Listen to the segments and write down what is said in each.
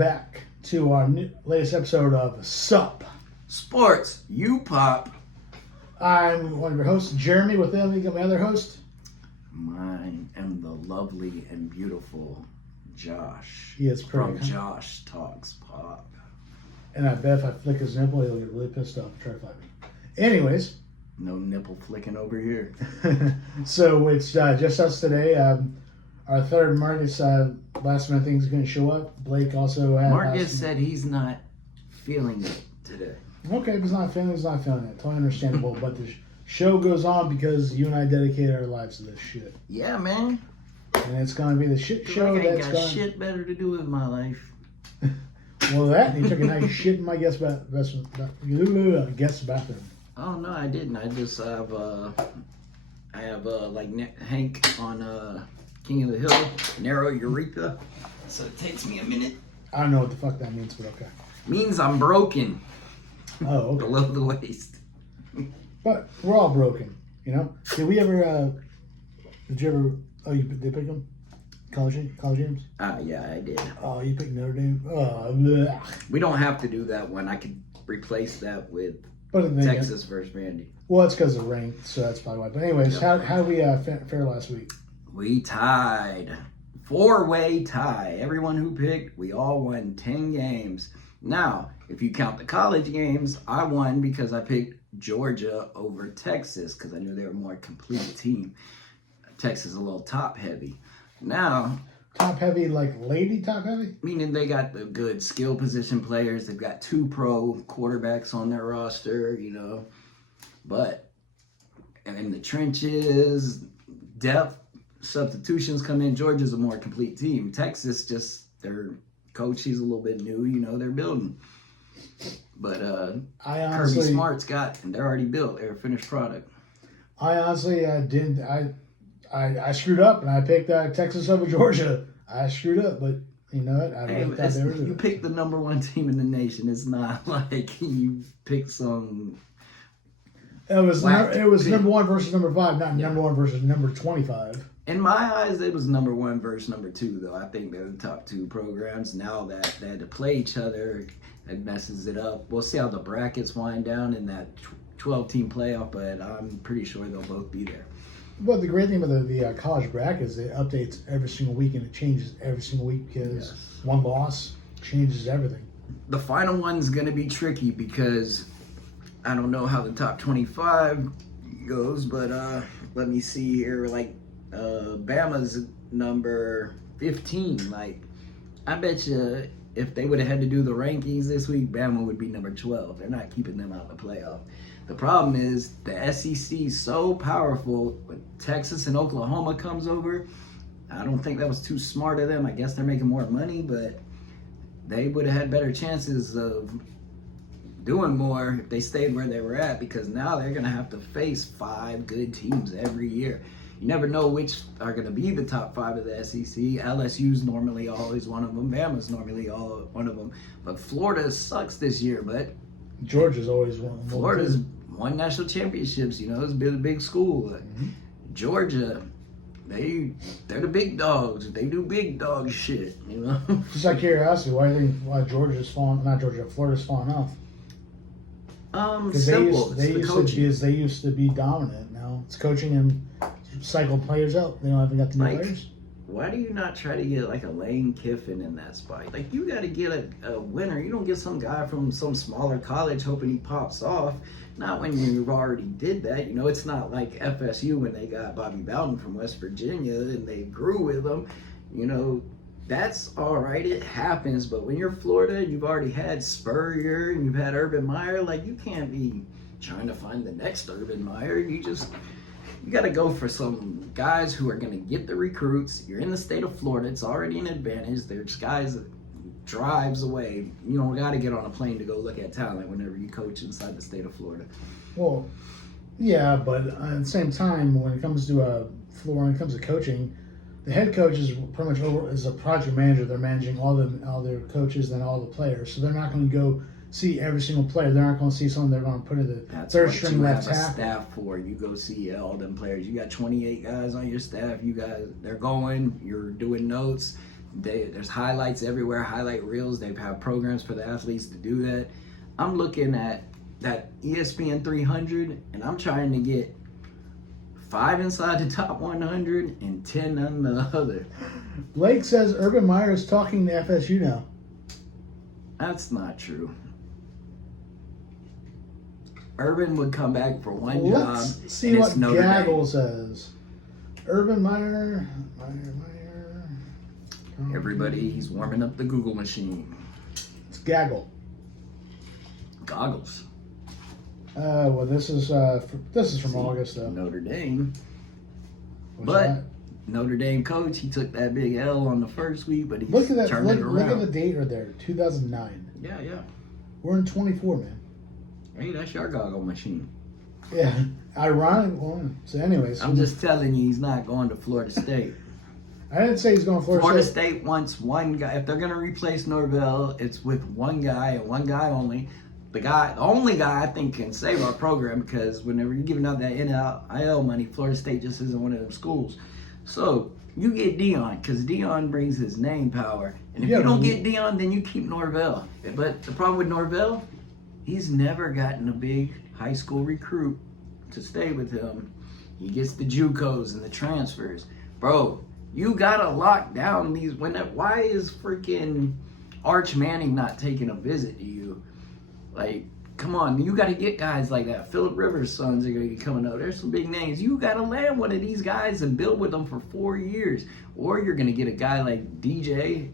back to our latest episode of SUP Sports, you pop. I'm one of your hosts, Jeremy. With them, we got my other host. I am the lovely and beautiful Josh. He is pretty. From Josh Talks Pop. And I bet if I flick his nipple, he'll get really pissed off and try to fight me. Anyways. No nipple flicking over here. So it's just us today. Our third Marcus last minute thing is going to show up. Blake also had. Marcus said he's not feeling it today. Okay, if he's not feeling it. Totally understandable. But the show goes on because you and I dedicated our lives to this shit. Yeah, man. And it's going to be the shit show I that's got going. Shit better to do with my life. Well, that and you took a nice shit in my guest bathroom. Oh no, I didn't. I just have like Hank on King of the Hill, narrow urethra. So it takes me a minute. I don't know what the fuck that means, but okay. Means I'm broken. Oh, okay. Below the waist. But we're all broken, you know. Did we ever? Did you ever? Oh, they pick them? College games? Yeah, I did. Oh, you picked Notre Dame? Oh, bleh. We don't have to do that one. I could replace that with Then, Texas versus Vandy. Well, it's because of ranked, so that's probably why. But anyways, Yep. how did we fare last week? We tied. 4-way tie. Everyone who picked, we all won 10 games. Now, if you count the college games, I won because I picked Georgia over Texas because I knew they were a more complete team. Texas is a little top heavy. Now, Top heavy, like lady top heavy? meaning they got the good skill position players. They've got 2 pro quarterbacks on their roster, you know. But, and in the trenches, depth, substitutions come in. Georgia's a more complete team. Texas, just their coach, he's a little bit new, you know, they're building. But Kirby Smart's got, and they're already built. They're a finished product. I honestly didn't. I screwed up and I picked Texas over Georgia. I screwed up, but you know what? I really thought they were You picked the number 1 team in the nation. It's not like you picked some. It was number 1 versus number 5, not number 1 versus number 25. In my eyes, it was number 1 versus number 2, though. I think they're the top 2 programs. Now that they had to play each other, it messes it up. We'll see how the brackets wind down in that 12-team playoff, but I'm pretty sure they'll both be there. But the great thing about the college bracket is it updates every single week and it changes every single week because one loss changes everything. The final one's going to be tricky because I don't know how the top 25 goes, but let me see here. Like, Bama's number 15. Like, I bet you if they would have had to do the rankings this week, Bama would be number 12. They're not keeping them out of the playoff. The problem is the SEC is so powerful. When Texas and Oklahoma comes over, I don't think that was too smart of them. I guess they're making more money, but they would have had better chances of doing more if they stayed where they were at, because now they're going to have to face 5 good teams every year. You never know which are going to be the top 5 of the SEC. LSU's normally always one of them. Bama's normally one of them. But Florida sucks this year, but Georgia's always one. Florida's won national championships, you know, it's been a big school. Mm-hmm. Georgia, they're the big dogs. They do big dog shit, you know. Just out of curiosity, why Florida's falling off? Because they used to be dominant. Now it's coaching and cycle players out. They haven't got the new players. Why do you not try to get like a Lane Kiffin in that spot? Like, you got to get a winner. You don't get some guy from some smaller college hoping he pops off. Not when you already did that. You know, it's not like FSU when they got Bobby Bowden from West Virginia and they grew with him. You know, that's all right. It happens. But when you're Florida and you've already had Spurrier and you've had Urban Meyer, like, you can't be trying to find the next Urban Meyer. You got to go for some guys who are going to get the recruits. You're in the state of Florida. It's already an advantage. There's guys that drives away. You don't got to get on a plane to go look at talent whenever you coach inside the state of Florida. Well, yeah, but at the same time, when it comes to Florida, when it comes to coaching, the head coach is pretty much is a project manager. They're managing all their coaches and all the players. So they're not going to go see every single player. They're not going to see someone they're going to put in the third string left tackle. That's what you have a staff for. You go see all them players. You got 28 guys on your staff. You guys, they're going. You're doing notes. There's highlights everywhere, highlight reels. They have programs for the athletes to do that. I'm looking at that ESPN 300, and I'm trying to get 5 inside the top 100 and 10 on the other. Blake says Urban Meyer is talking to FSU now. That's not true. Urban would come back for one Let's job. see and what it's Notre Gaggle Dame. says. Urban Meyer. Everybody, he's warming up the Google machine. It's Gaggle. Goggles. Well, this is from August though. Notre Dame. What's But that? Notre Dame coach, he took that big L on the first week, but he's Look at that. turned it Look around. at the date right there. 2009. Yeah. We're in 24, man. Hey, that's your goggle machine. Yeah. Ironic. Well, so, anyways, I'm just telling you, he's not going to Florida State. I didn't say he's going to Florida Florida State. State wants one guy. If they're going to replace Norvell, it's with one guy and one guy only. The only guy I think can save our program, because whenever you're giving out that NIL money, Florida State just isn't one of them schools. So you get Dion, because Dion brings his name power. And if Yeah, you don't but- get Dion, then you keep Norvell. But the problem with Norvell, he's never gotten a big high school recruit to stay with him. He gets the JUCOs and the transfers. Bro, you gotta lock down these. Why is freaking Arch Manning not taking a visit to you? Like, come on, you gotta get guys like that. Phillip Rivers' sons are gonna be coming up. There's some big names. You gotta land one of these guys and build with them for 4 years. Or you're gonna get a guy like DJ.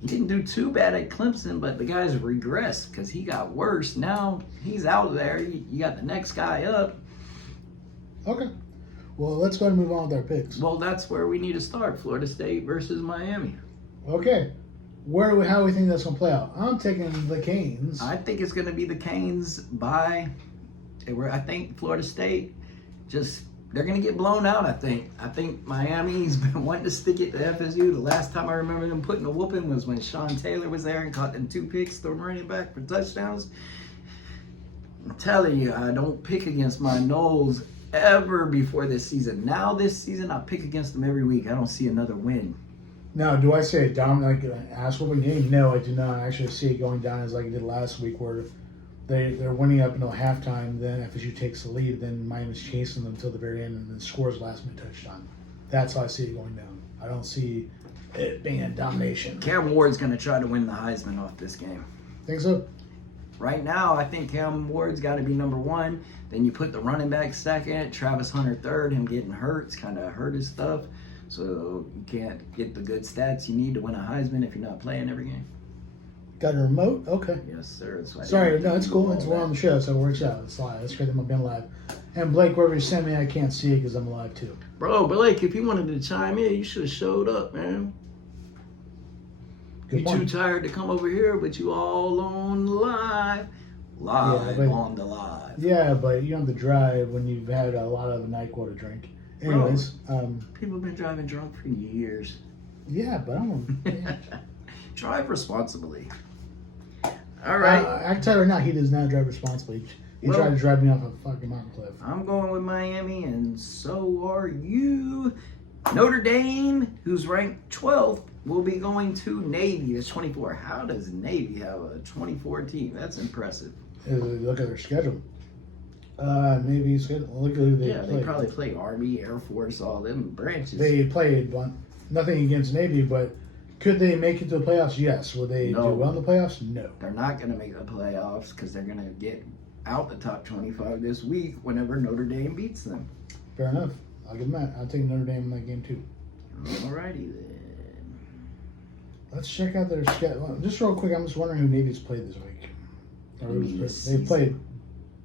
He didn't do too bad at Clemson, but the guy's regressed because he got worse. Now he's out there. You got the next guy up. Okay. Well, let's go ahead and move on with our picks. Well, that's where we need to start. Florida State versus Miami. Okay. How do we think that's going to play out? I'm taking the Canes. I think it's going to be the Canes by. I think Florida State they're going to get blown out. I think Miami's been wanting to stick it to FSU. The last time I remember them putting a whooping was when Sean Taylor was there and caught them 2 picks, throwing running back for touchdowns. I'm telling you, I don't pick against my Noles ever before this season. Now this season, I pick against them every week. I don't see another win. Now, do I say a dominant, like an ass whooping game? No, I do not. I actually see it going down as like it did last week, where they're winning up until halftime. Then FSU takes the lead. Then Miami's chasing them until the very end, and then scores last minute touchdown. That's how I see it going down. I don't see it being a domination. Cam Ward's going to try to win the Heisman off this game. Think so? Right now, I think Cam Ward's got to be number 1. Then you put the running back second, Travis Hunter third. Him getting hurt's kind of hurt his stuff. So you can't get the good stats you need to win a Heisman if you're not playing every game. Got a remote? Okay. Yes, sir. So Sorry, no, it's cool. We're on the show, so it works out. It's live. It's great that I'm being live. And Blake, wherever you send me, I can't see it because I'm live too. Bro, Blake, if you wanted to chime in, you should have showed up, man. Good You point. too tired to come over here, but you all on live. Live but- on the live. Yeah, but you don't have to drive when you've had a lot of NyQuil to drink. Anyways, People have been driving drunk for years. yeah, but I don't. Drive responsibly. All right. I can tell you right now, he does not drive responsibly. He Well- tried to drive me off a fucking mountain cliff. I'm going with Miami, and so are you. Notre Dame, who's ranked 12th, will be going to Navy. It's 24. How does Navy have a 24 team? That's impressive. Look at their schedule. Maybe look at who they Yeah, played. they probably play Army, Air Force, all them branches. They played, but nothing against Navy. But could they make it to the playoffs? Yes. Will they No. do well in the playoffs? No. They're not going to make the playoffs because they're going to get out the top 25 this week whenever Notre Dame beats them. Fair enough. I'll give them that. I'll take Notre Dame in that game too. Alrighty then. Let's check out their schedule. Just real quick, I'm just wondering who Navy's played this week. You mean this They played.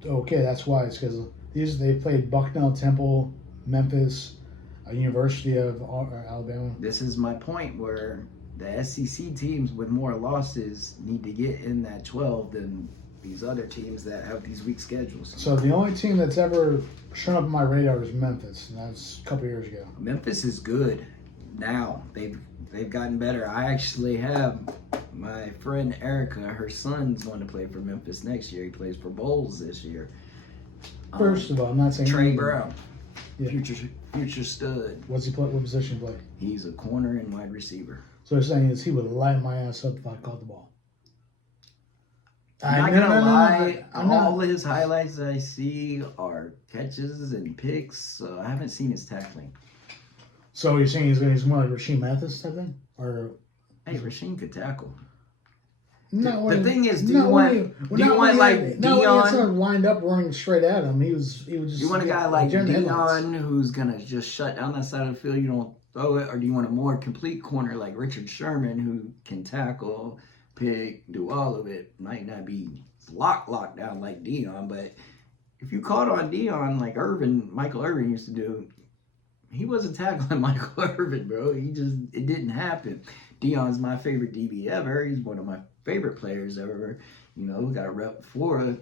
Okay, that's why. It's because they played Bucknell, Temple, Memphis, University of Alabama. This is my point where the SEC teams with more losses need to get in that 12 than these other teams that have these weak schedules. So the only team that's ever shown up on my radar is Memphis, and that's a couple years ago. Memphis is good now. They've gotten better. I actually have my friend Erica, her son's going to play for Memphis next year. He plays for Bowls this year. First of all, I'm not saying Trey Brown, Yeah. future stud. What's he play? What position he play? He's a corner and wide receiver. So they're saying is he would light my ass up if I caught the ball. I'm not gonna lie. I'm not. All his highlights that I see are catches and picks. So I haven't seen his tackling. So you're saying he's more like Rasheem Mathis type thing, or Hey, Rasheem could tackle. no? The thing is, do you want like No, he had Dion? someone lined up running straight at him. He was just. You want a guy like during the headlights. Dion who's gonna just shut down that side of the field? You don't throw it, or do you want a more complete corner like Richard Sherman who can tackle, pick, do all of it? Might not be locked down like Dion, but if you caught on Dion like Michael Irvin used to do, he wasn't tackling Michael Irvin, bro. It didn't happen. Dion's my favorite DB ever. He's one of my favorite players ever. You know, we got a rep Florida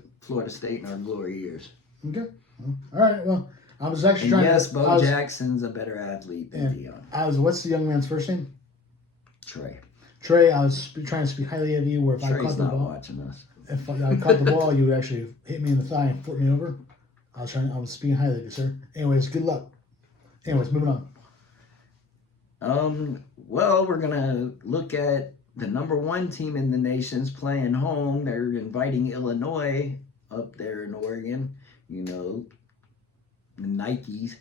State in our glory years. Okay. Well, all right. Well, I was actually And trying yes, to. Bo Jackson's a better athlete than Dion. What's the young man's first name? Trey. Trey. I was trying to speak highly of you. Where if I Trey's caught the not ball, watching us. if I caught the ball, you would actually hit me in the thigh and flip me over. I was speaking highly of you, sir. Anyways, good luck. Anyways, moving on. Well, we're gonna look at the number one team in the nation's playing home. They're inviting Illinois up there in Oregon. You know, the Nikes,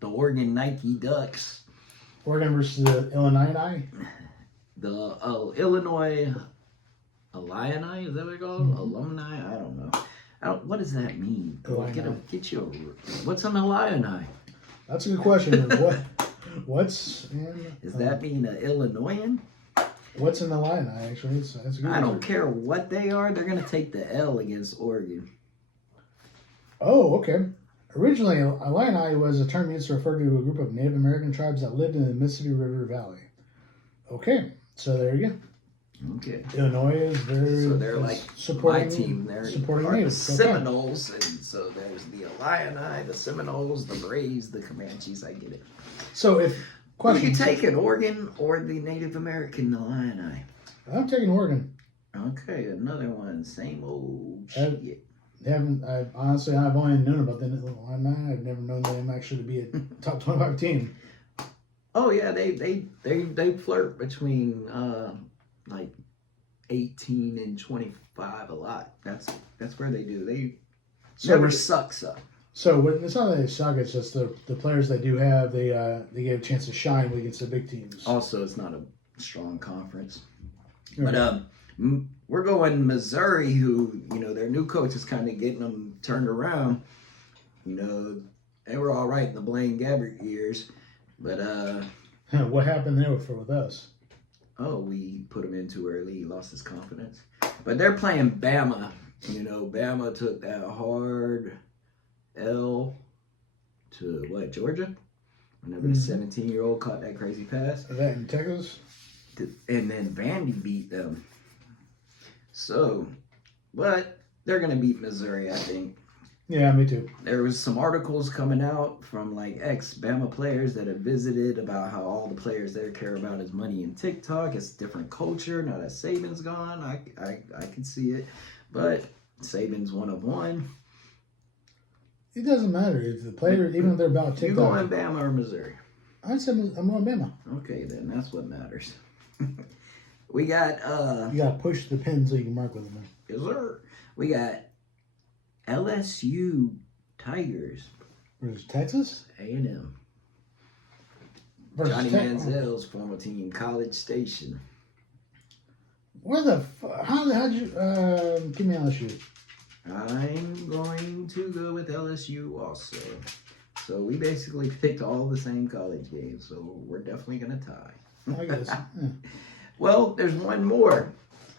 the Oregon Nike Ducks. Oregon versus the Illini. The Illinois Illini, is that what it's called? Mm-hmm. Alumni? I don't know. What does that mean? Illini. Get you what's an Illini? That's a good question. What's in? Does that mean an Illinoisan? What's in the line? Actually, that's a good. I don't care what they are. They're gonna take the L against Oregon. Oh, okay. Originally, Illini was a term used to refer to a group of Native American tribes that lived in the Mississippi River Valley. Okay, so there you go. Okay. Illinois is very. So they're like supporting my team. They're supporting part of the natives. Seminoles, and so there's the Illini, the Seminoles, the Braves, the Comanches. I get it. So if Who are you question, taking, Oregon or the Native American Illini? I'm taking Oregon. Okay, another one. Same old Uh, shit. I've only known about the Illini. I've never known them actually to be a top 25 team. Oh yeah, they flirt between like 18 and 25 a lot. That's where they do. They never suck. So it's not that they suck. It's just the players they do have. They get a chance to shine against the big teams. Also, it's not a strong conference. Right. But we're going Missouri, who their new coach is kind of getting them turned around. They were all right in the Blaine Gabbert years, but what happened there with us? Oh, we put him in too early. He lost his confidence. But they're playing Bama. Bama took that hard L to Georgia? Whenever the 17-year-old caught that crazy pass. Is that in Texas? And then Vandy beat them. So, but they're going to beat Missouri, I think. Yeah, me too. There was some articles coming out from ex-Bama players that have visited about how all the players there care about is money and TikTok. It's a different culture. Now that Saban's gone, I can see it. But Saban's one of one. It doesn't matter if the player, even if they're about TikTok. You going Bama or Missouri? I said I'm going Bama. Okay, then that's what matters. We got You gotta push the pin so you can mark with them. Yes, sir. We got LSU Tigers. Versus Texas? A&M. Versus Johnny Manziel's former team, College Station. Where the how'd you give me LSU? I'm going to go with LSU also. So we basically picked all the same college games, so we're definitely going to tie. I guess. Yeah. Well, there's one more.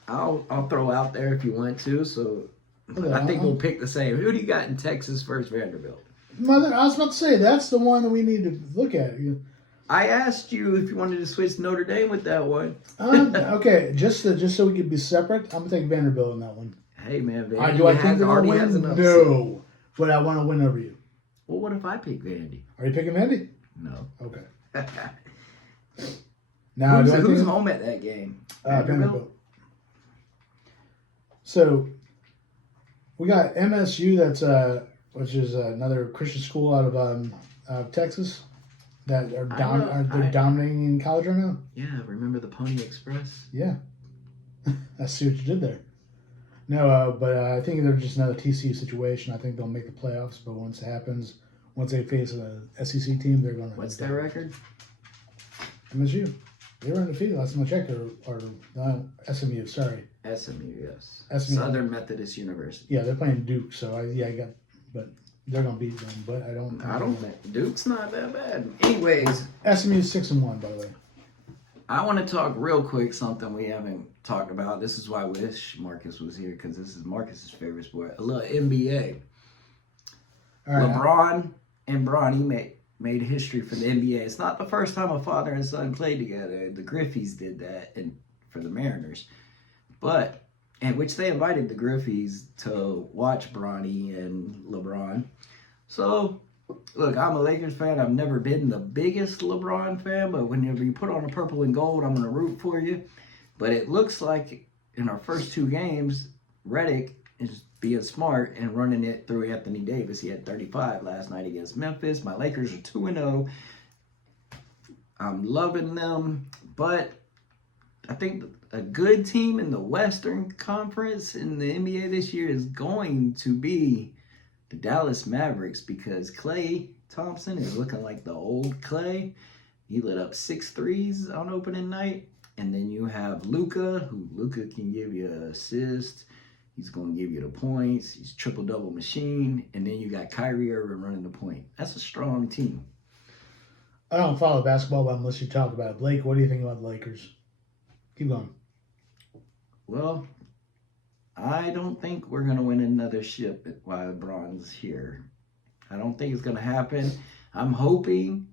I'll throw out there if you want to. So I think we'll pick the same. Who do you got in Texas versus Vanderbilt? Mother, I was about to say that's the one that we need to look at. I asked you if you wanted to switch Notre Dame with that one. Okay, just so we could be separate, I'm gonna take Vanderbilt on that one. Hey man, Do Vandy I think they're gonna win? No, but I want to win over you. Well, what if I pick Vandy? Are you picking Vandy? No. Okay. Now, who's home at that game? Vanderbilt. So we got MSU. That's which is another Christian school out of Texas. that are, I know, they're dominating in college right now? Yeah, remember the Pony Express? Yeah. I see what you did there. No, but I think they're just another TCU situation. I think they'll make the playoffs, but once it happens, once they face a SEC team, they're going to. What's their record? MSU. They were undefeated last time I checked, or SMU. Sorry, SMU, yes. SMU. Southern Methodist University. Yeah, they're playing Duke, so but they're gonna beat them. But I don't. Duke's not that bad. Anyways, SMU is 6-1, by the way. I want to talk real quick something we haven't talked about. This is why I wish Marcus was here, because this is Marcus's favorite sport. A little NBA. All right. LeBron and Bronny made history for the NBA. It's not the first time a father and son played together. The Griffeys did that for the Mariners. And which they invited the Griffeys to watch Bronny and LeBron. So, look, I'm a Lakers fan. I've never been the biggest LeBron fan, but whenever you put on a purple and gold, I'm going to root for you. But it looks like in our first two games, Redick is being smart and running it through Anthony Davis. He had 35 last night against Memphis. My Lakers are 2-0. I'm loving them, but I think a good team in the Western Conference in the NBA this year is going to be the Dallas Mavericks, because Klay Thompson is looking like the old Klay. He lit up 6 threes on opening night. And then you have Luka, who Luka can give you an assist. He's going to give you the points. He's triple-double machine. And then you got Kyrie Irving running the point. That's a strong team. I don't follow basketball, but unless you talk about it. Blake, what do you think about the Lakers? Keep going. Well, I don't think we're going to win another ship while LeBron's here. I don't think it's going to happen. I'm hoping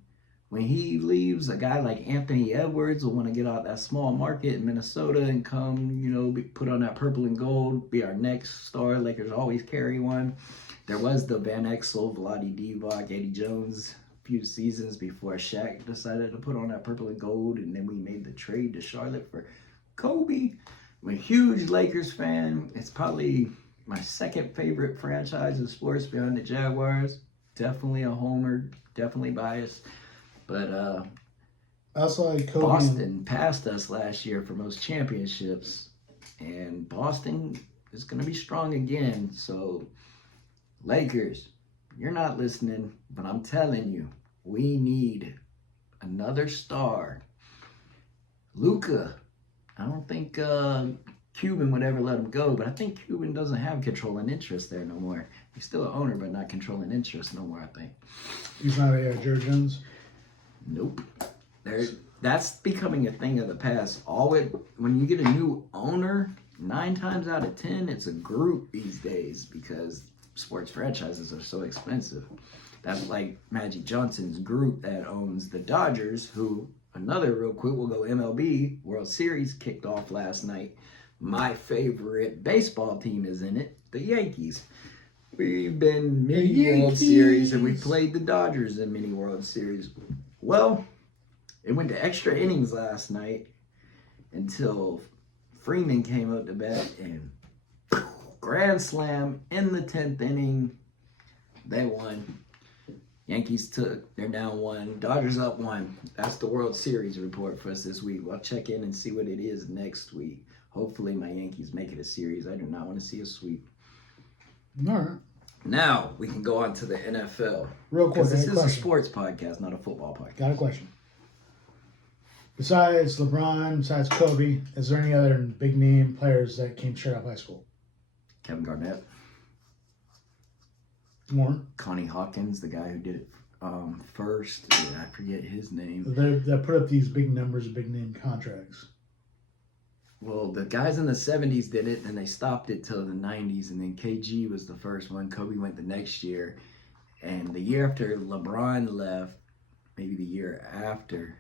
when he leaves, a guy like Anthony Edwards will want to get out that small market in Minnesota and come, put on that purple and gold, be our next star. Lakers always carry one. There was the Van Exel, Vlade Divac, Eddie Jones a few seasons before Shaq decided to put on that purple and gold, and then we made the trade to Charlotte for Kobe. I'm a huge Lakers fan. It's probably my second favorite franchise in sports behind the Jaguars. Definitely a homer, definitely biased. But I also like Kobe. Boston passed us last year for most championships, and Boston is going to be strong again. So, Lakers, you're not listening, but I'm telling you, we need another star. Luka, I don't think Cuban would ever let him go, but I think Cuban doesn't have controlling interest there no more. He's still an owner, but not controlling interest no more, I think. He's not a Jerry Jones? Nope. That's becoming a thing of the past. When you get a new owner, 9 times out of 10, it's a group these days because sports franchises are so expensive. That's like Magic Johnson's group that owns the Dodgers, who, another real quick, we'll go MLB. World Series kicked off last night. My favorite baseball team is in it, the Yankees. We've been mini World Series, and we played the Dodgers in mini World Series. Well, it went to extra innings last night until Freeman came up to bat and grand slam in the 10th inning. They won. Yankees they're down 1. Dodgers up 1. That's the World Series report for us this week. We'll check in and see what it is next week. Hopefully my Yankees make it a series. I do not want to see a sweep. All right. Now we can go on to the NFL. Real quick, this is a sports podcast, not a football podcast. Got a question. Besides LeBron, besides Kobe, is there any other big name players that came straight out of high school? Kevin Garnett. More? Connie Hawkins, the guy who did it first. I forget his name. That put up these big numbers, big name contracts. Well, the guys in the 70s did it, and they stopped it till the 90s, and then KG was the first one. Kobe went the next year. And the year after LeBron left, maybe the year after,